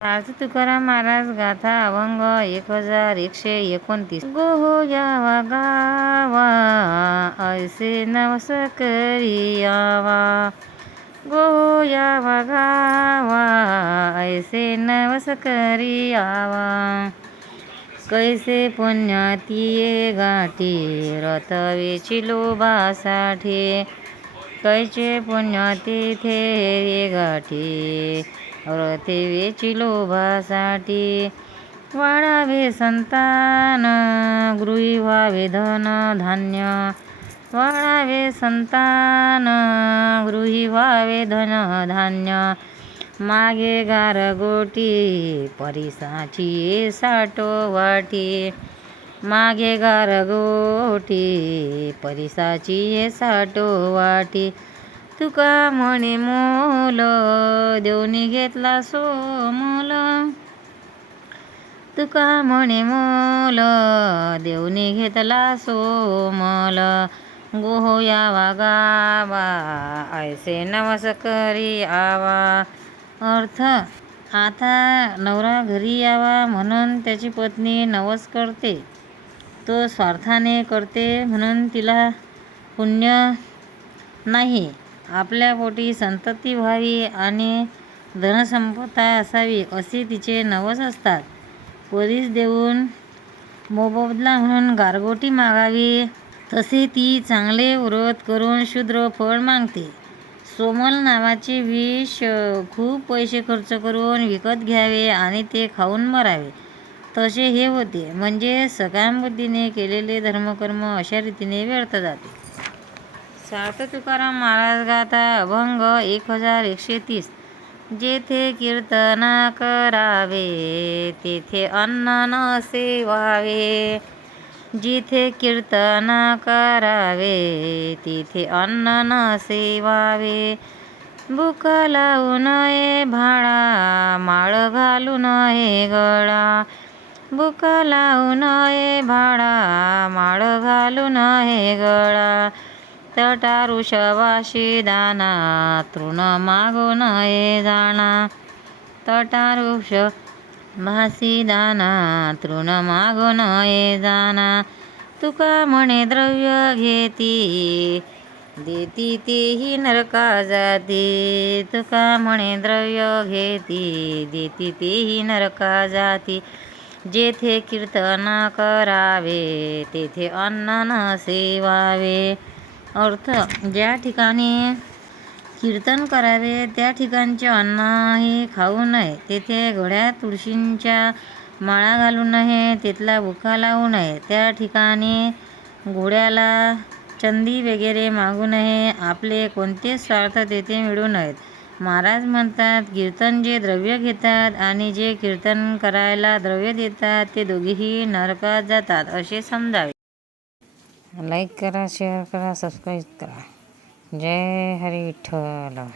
आज तुकाराम महाराज गाथा अभंग 1129. गोहोयावा गावा ऐसे नवस करियावा. गोहोयावा गावा ऐसे नवस करियावा. कैसे पुण्यतिये गाठी रतवेची लोभासाठी. कैचे पुण्य तिथे गाठी रथवेची लोभासाठी. वाढावे संतान गृही व्हावे धन धान्य. वाढावे संतान गृही व्हावे धन धान्य. मागे गारगोटी परिसाची साठो वाटी. मागे गारगोटी परिसाची साठो वाटी. तुका म्हणे मोल देऊनी घेतला सो मोल. तुका म्हणे मोल देऊनी घेतला सो मोल. गोहोयावा गावा ऐसे नवस करी आवा. अर्थ, आता नवरा घरी यावा म्हणून त्याची पत्नी नवस करते. तो स्वार्थाने करते म्हणून तिला पुण्य नाही. आपल्या पोटी संतती व्हावी आणि धनसंपदा असावी असे तिचे नवस असतात. परीस देऊन मोबदला म्हणून गारगोटी मागावी तसे ती चांगले व्रत करून शूद्र फळ मागते. सोमल नावाचे विष खूप पैसे खर्च करून विकत घ्यावे आणि ते खाऊन मरावे तसे हे होते. म्हणजे सकाम बुद्धीने केलेले धर्मकर्म अशा रीतीने व्यर्थ जाते. सार्थ तुकाराम महाराज गाथा अभंग 1130. जेथे कीर्तना करावे तेथे अन्न न सेवावे. जिथे कीर्तना करावे तिथे अन्न न सेवावे. भूक लावू नये भाडा माळ घालू नये गळा. भूक लावू नये भाडा माळ घालू नये गळा. तटारू शवाशी दाना तृण मागू नये जाणा. तटारू शवाशी दाना तृण मागू नये जाणा. तुका म्हणे द्रव्य घेती देती तेही नरका जाती. तुका म्हणे द्रव्य घेती देती तेही नरका जाती. जेथे कीर्तन करावे तेथे अन्न न सेवावे. अर्थ, ज्या ठिकाणी कीर्तन करावे त्या ठिकाणचे अन्नही खाऊ नये. तेथे घोड्यात तुळशींच्या माळा घालू नये. तेथला भुका लावू नये. त्या ठिकाणी घोड्याला चंदी वगैरे मागू नये. आपले कोणतेच स्वार्थ तेथे मिळू नयेत. महाराज म्हणतात, कीर्तन जे द्रव्य घेतात आणि जे कीर्तन करायला द्रव्य देतात ते दोघेही नरकात जातात असे समजावे. लाईक करा, शेअर करा, सबस्क्राईब करा. जय हरी विठ्ठल.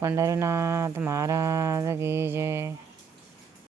पंढरीनाथ महाराज की जय.